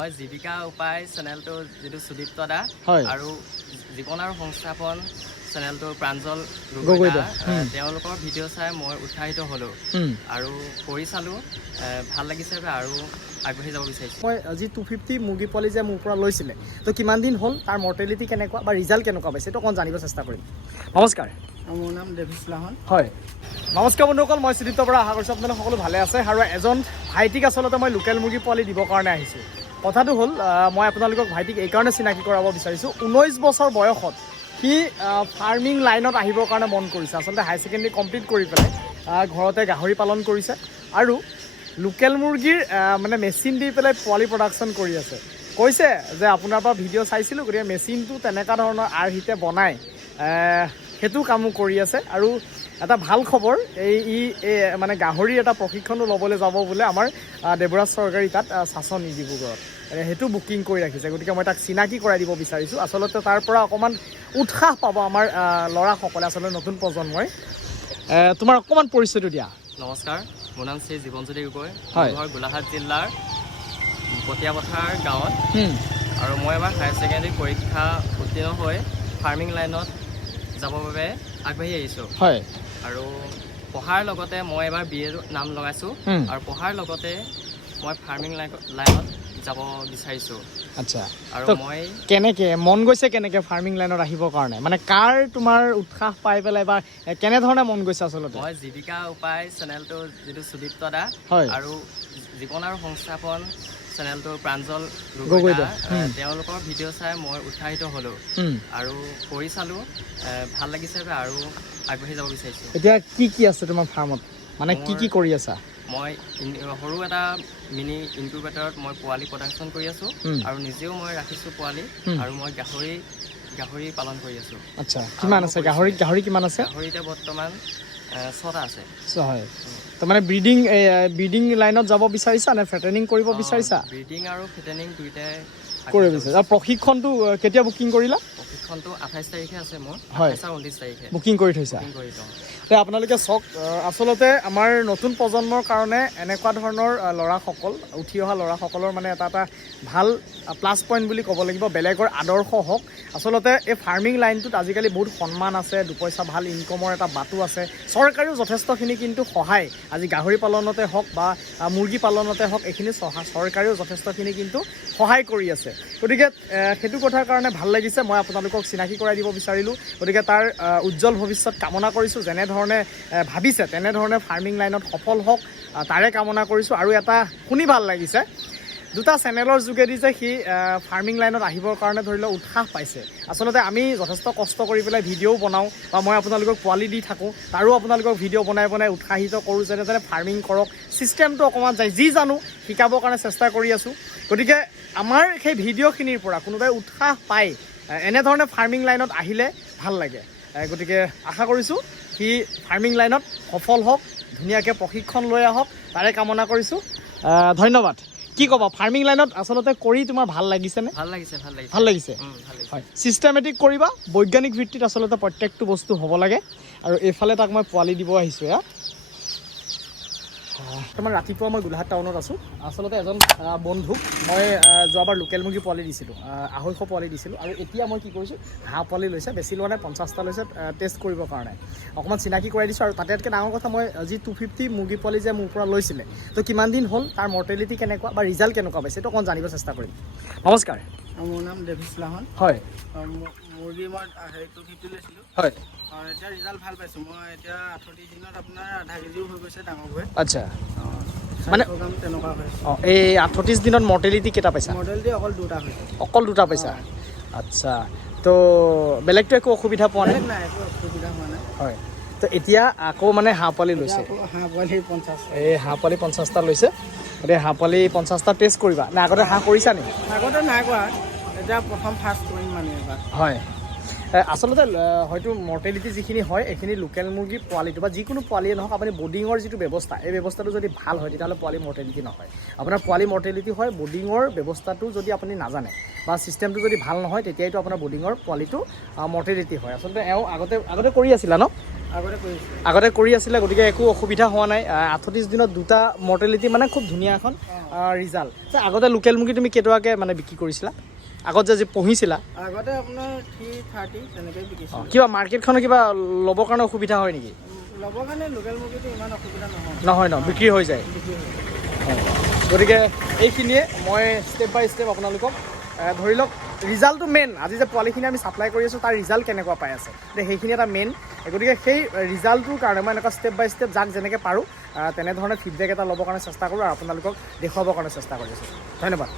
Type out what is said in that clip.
মই জীৱিকা উপায় চেনেলটো যিটো সুদীপ্ত দা আৰু জীৱন আৰু সংস্থাপন চেনেলটোৰ প্ৰাঞ্জল গগৈ দা তেওঁলোকৰ ভিডিঅ' চাই মই উৎসাহিত হ'লোঁ আৰু কৰি চালোঁ ভাল লাগিছে আৰু আগবাঢ়ি যাব বিচাৰিছোঁ। মই আজি 250 মুৰ্গী পোৱালি যে মোৰ পৰা লৈছিলে তো কিমান দিন হ'ল, তাৰ মৰ্টেলিটি কেনেকুৱা বা ৰিজাল্ট কেনেকুৱা পাইছে, এইটো অকণ জানিব চেষ্টা কৰিম। নমস্কাৰ, মোৰ নাম দেৱীশ লাহন। হয়, নমস্কাৰ বন্ধুসকল, মই সুদীপ্তৰ পৰা আশা কৰিছোঁ আপোনালোক সকলো ভালে আছে। আৰু এজন ভাইটিক আচলতে মই লোকেল মুৰ্গী পোৱালি দিবৰ কাৰণে আহিছোঁ। কথাটো হ'ল মই আপোনালোকক ভাইটিক এইকাৰণে চিনাকি কৰাব বিচাৰিছোঁ, 19 বছৰ বয়সত সি ফাৰ্মিং লাইনত আহিবৰ কাৰণে মন কৰিছে। আচলতে হাই ছেকেণ্ডেৰী কমপ্লিট কৰি পেলাই ঘৰতে গাহৰি পালন কৰিছে আৰু লোকেল মুৰ্গীৰ মানে মেচিন দি পেলাই পোৱালি প্ৰডাকশ্যন কৰি আছে। কৈছে যে আপোনাৰ পৰা ভিডিঅ' চাইছিলোঁ, গতিকে মেচিনটো তেনেকুৱা ধৰণৰ আৰ্হিতে বনাই সেইটো কামো কৰি আছে। আৰু এটা ভাল খবৰ, মানে গাহৰিৰ এটা প্ৰশিক্ষণো ল'বলৈ যাব বোলে আমাৰ দেৱৰাজ চৰকাৰী তাত চাচনি ডিব্ৰুগড়ত, সেইটো বুকিং কৰি ৰাখিছে। গতিকে মই তাক চিনাকি কৰাই দিব বিচাৰিছোঁ। আচলতে তাৰ পৰা অকণমান উৎসাহ পাব আমাৰ ল'ৰাসকলে, আচলতে নতুন প্ৰজন্মই। তোমাৰ অকণমান পৰিচয়টো দিয়া। নমস্কাৰ, মোৰ নাম শ্ৰী জীৱনজ্যোতি গগৈ, হয়, ঘৰ গোলাঘাট জিলাৰ পটীয়াপথাৰ গাঁৱত। আৰু মই এবাৰ হায়াৰ ছেকেণ্ডেৰী পৰীক্ষা উত্তীৰ্ণ হৈ ফাৰ্মিং লাইনত যাবৰ বাবে আগবাঢ়ি আহিছোঁ। হয়, আৰু পঢ়াৰ লগতে মই এবাৰ BA নাম লগাইছোঁ আৰু পঢ়াৰ লগতে মই ফাৰ্মিং লাইনত যাব বিচাৰিছোঁ। আচ্ছা, আৰু মই কেনেকৈ মন গৈছে, কেনেকৈ ফাৰ্মিং লাইনত আহিবৰ কাৰণে, মানে কাৰ তোমাৰ উৎসাহ পাই পেলাই বা কেনেধৰণে মন গৈছে? আচলতে মই জীৱিকা উপায় চেনেলটো যিটো সুদীপ্ত দা আৰু জীৱন আৰু সংস্থাপন চেনেলটোৰ প্ৰাঞ্জল গগৈ দা তেওঁলোকৰ ভিডিঅ' চাই মই উৎসাহিত হ'লোঁ আৰু কৰি চালোঁ ভাল লাগিছে আৰু আগবাঢ়ি যাব বিচাৰিছোঁ। এতিয়া কি আছে তোমাৰ ফাৰ্মত, মানে কি কৰি আছা? মই সৰু এটা মিনি ইনকিউবেটৰত মই পোৱালি প্ৰডাকশ্যন কৰি আছোঁ আৰু নিজেও মই ৰাখিছোঁ পোৱালি, আৰু মই গাহৰি পালন কৰি আছোঁ। আচ্ছা, কিমান আছে গাহৰি কিমান আছে? গাহৰি এতিয়া বৰ্তমান 6টা আছে। হয়, তাৰমানে ব্ৰিডিং লাইনত যাব বিচাৰিছা নে ফেটেনিং কৰিব বিচাৰিছা? ব্ৰিডিং আৰু ফেটেনিং দুইটাই কৰিব বিচাৰিছা। আৰু প্ৰশিক্ষণটো কেতিয়া বুকিং কৰিলা? প্ৰশিক্ষণটো 28 তাৰিখে আছে মোৰ, 28 আৰু 29 তাৰিখে বুকিং কৰি থৈছা। আপোনালোকে চাওক, আচলতে আমাৰ নতুন প্ৰজন্মৰ কাৰণে এনেকুৱা ধৰণৰ ল'ৰাসকল, উঠি অহা ল'ৰাসকলৰ মানে এটা ভাল প্লাছ পইণ্ট বুলি ক'ব লাগিব। বেলেগৰ আদৰ্শ হওক। আচলতে এই ফাৰ্মিং লাইনটোত আজিকালি বহুত সন্মান আছে, দুপইচা ভাল ইনকমৰ এটা বাটো আছে। চৰকাৰেও যথেষ্টখিনি কিন্তু সহায়, আজি গাহৰি পালনতে হওক বা মুৰ্গী পালনতে হওক, এইখিনি চৰকাৰেও যথেষ্টখিনি কিন্তু সহায় কৰি আছে। গতিকে সেইটো কথাৰ কাৰণে ভাল লাগিছে, মই আপোনালোকক চিনাকি কৰাই দিব বিচাৰিলোঁ। গতিকে তাৰ উজ্জ্বল ভৱিষ্যত কামনা কৰিছোঁ। যেনেধৰণে ভাবিছে তেনেধৰণে ফাৰ্মিং লাইনত সফল হওক, তাৰে কামনা কৰিছোঁ। আৰু এটা শুনি ভাল লাগিছে, দুটা চেনেলৰ যোগেদি যে সি ফাৰ্মিং লাইনত আহিবৰ কাৰণে ধৰি লওক উৎসাহ পাইছে। আচলতে আমি যথেষ্ট কষ্ট কৰি পেলাই ভিডিঅ'ও বনাওঁ বা মই আপোনালোকক পোৱালি দি থাকোঁ, তাৰো আপোনালোকক ভিডিঅ' বনাই উৎসাহিত কৰোঁ যেনে ফাৰ্মিং কৰক, ছিষ্টেমটো অকণমান যি জানো শিকাবৰ কাৰণে চেষ্টা কৰি আছোঁ। গতিকে আমাৰ সেই ভিডিঅ'খিনিৰ পৰা কোনোবাই উৎসাহ পায়, এনেধৰণে ফাৰ্মিং লাইনত আহিলে ভাল লাগে। গতিকে আশা কৰিছোঁ সি ফাৰ্মিং লাইনত সফল হওক, ধুনীয়াকৈ প্ৰশিক্ষণ লৈ আহক, তাৰে কামনা কৰিছোঁ। ধন্যবাদ। কি ক'বা, ফাৰ্মিং লাইনত আচলতে কৰি তোমাৰ ভাল লাগিছেনে? ভাল লাগিছে। হয়, ছিষ্টেমেটিক কৰিবা, বৈজ্ঞানিক ভিত্তিত আচলতে প্ৰত্যেকটো বস্তু হ'ব লাগে। আৰু এইফালে তাক মই পোৱালি দিব আহিছোঁ। বৰ্তমান ৰাতিপুৱা মই গোলাঘাট টাউনত আছোঁ। আচলতে এজন বন্ধুক মই যোৱাবাৰ লোকেল মুৰ্গী পোৱালি দিছিলোঁ, 250 পোৱালি দিছিলোঁ। আৰু এতিয়া মই কি কৰিছোঁ, হাঁহ পোৱালি লৈছে, বেছি লোৱা নাই, 50টা লৈছে টেষ্ট কৰিবৰ কাৰণে। অকণমান চিনাকি কৰাই দিছোঁ। আৰু তাতকৈ ডাঙৰ কথা, মই আজি 250 মুৰ্গী পোৱালি যে মোৰ পৰা লৈছিলে তো কিমান দিন হ'ল, তাৰ মৰ্টেলিটি কেনেকুৱা বা ৰিজাল্ট কেনেকুৱা পাইছে, এইটো অকণমান জানিব চেষ্টা কৰিম। নমস্কাৰ, মোৰ নাম দেৱীশ লাহন। হয়, মুৰ্গী মই 250 লৈছিলোঁ। হয়, এতিয়া ৰিজাল্ট ভাল পাইছোঁ। মই এতিয়া 38 দিনত আপোনাৰ আধা কেজিও হৈ গৈছে ডাঙৰ হৈ। আচ্ছা, মানে তেনেকুৱা হৈছে। এই 38 দিনত মৰ্টেলিটি কেইটা পাইছা? মৰ্টেলিটি অকল 2টা হৈছে। অকল 2টা পাইছা? আচ্ছা, তো বেলেগতো একো অসুবিধা পোৱা নাই? নাই, একো অসুবিধা হোৱা নাই। হয়, তো এতিয়া আকৌ মানে হাঁহ পোৱালি লৈছে? হাঁহ পোৱালি 50। এই হাঁহ পোৱালি 50টা লৈছে। গতিকে হাঁহ পোৱালি 50টা টেষ্ট কৰিবা নে আগতে হাঁহ কৰিছা নেকি? আগতে নাই কৰা, এতিয়া প্ৰথম ফাৰ্ষ্ট কৰিম মানে এবাৰ। হয়, আচলতে হয়তো মৰ্টেলিটি যিখিনি হয়, এইখিনি লোকেল মুৰ্গীৰ পোৱালিটো বা যিকোনো পোৱালিয়ে নহওক, আপুনি বৰ্ডিঙৰ যিটো ব্যৱস্থা, এই ব্যৱস্থাটো যদি ভাল হয় তেতিয়াহ'লে পোৱালি মৰ্টেলিটি নহয়। আপোনাৰ পোৱালি মৰ্টেলিটি হয় বৰ্ডিঙৰ ব্যৱস্থাটো যদি আপুনি নাজানে বা ছিষ্টেমটো যদি ভাল নহয়, তেতিয়াইতো আপোনাৰ বৰ্ডিঙৰ পোৱালিটো মৰ্টেলিটি হয়। আচলতে আগতে কৰি আছিলা ন? আগতে কৰিছোঁ। আগতে কৰি আছিলে, গতিকে একো অসুবিধা হোৱা নাই। 38 দিনত 2টা মৰ্টেলিটি মানে খুব ধুনীয়া এখন ৰিজাল্ট। আগতে লোকেল মুৰ্গী তুমি কেইটকাকৈ মানে বিক্ৰী কৰিছিলা আগত যে পুহিছিলা? আগতে আপোনাৰ 330 তেনেকৈ বিকিছিলোঁ। কিবা মাৰ্কেটখনৰ কিবা ল'বৰ কাৰণে অসুবিধা হয় নেকি? ল'বৰ কাৰণে লোকেল মুৰ্গীটো ইমান অসুবিধা নহয় ন, বিক্ৰী হৈ যায়। বিক্ৰী হৈ যায়। গতিকে এইখিনিয়ে মই ষ্টেপ বাই ষ্টেপ আপোনালোকক ধৰি লওক ৰিজাল্টটো মেইন। আজি যে পোৱালিখিনি আমি ছাপ্লাই কৰি আছোঁ তাৰ ৰিজাল্ট কেনেকুৱা পাই আছে, সেইখিনি এটা মেইন। গতিকে সেই ৰিজাল্টটোৰ কাৰণে মই এনেকুৱা ষ্টেপ বাই ষ্টেপ যাক যেনেকৈ পাৰোঁ তেনেধৰণে ফিডবেক এটা ল'বৰ কাৰণে চেষ্টা কৰোঁ আৰু আপোনালোকক দেখুৱাবৰ কাৰণে চেষ্টা কৰি আছোঁ। ধন্যবাদ।